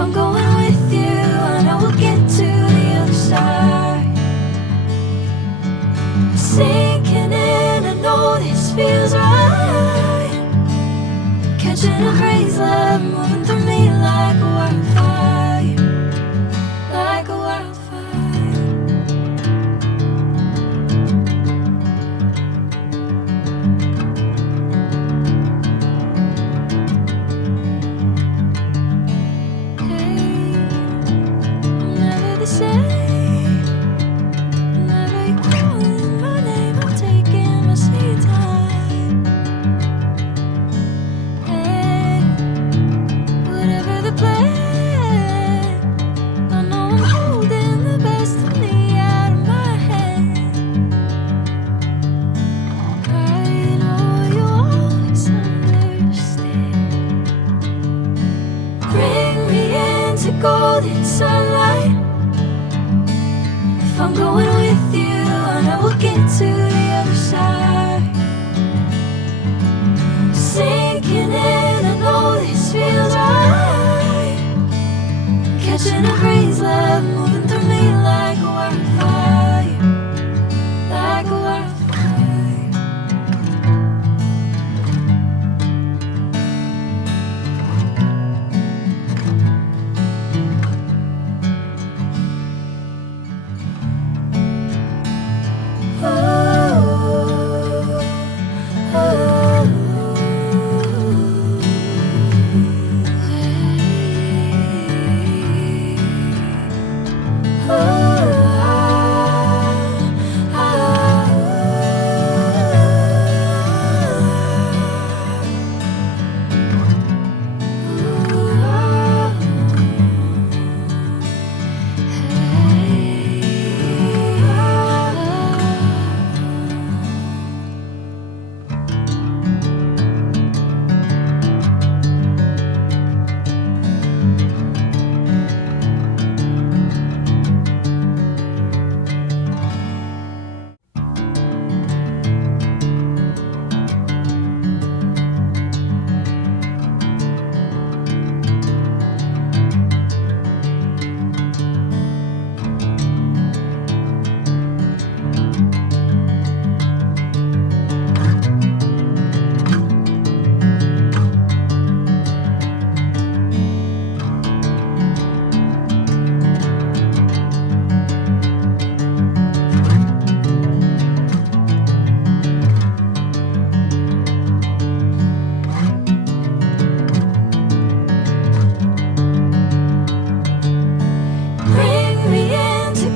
I'm going with you, I know we'll get to the other side. Sinking in, I know this feels right. Catching a crazy love, moving through me like a wildfire, like a wildfire. Golden sunlight. If I'm going with you, I know we'll get to the other side. Sinking in, I know this feels right. Catching a crazy love, moving through me like a wildfire, like a wildfire.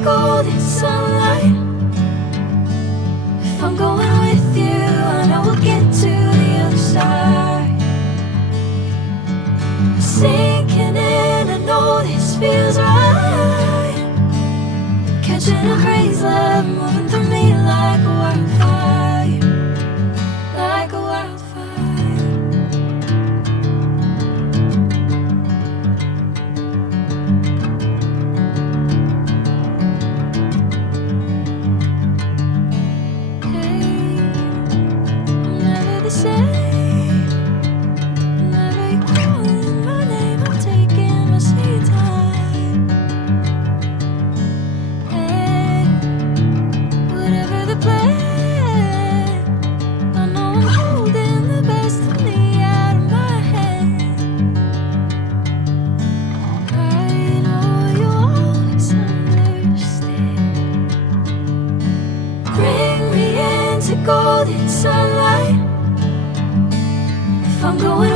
Golden sunlight. If I'm going with you, I know we'll get to the other side. Sinking in, I know this feels right. Catching a crazy love, moving through me like a wildfire, like a wildfire. Golden sunlight. If I'm going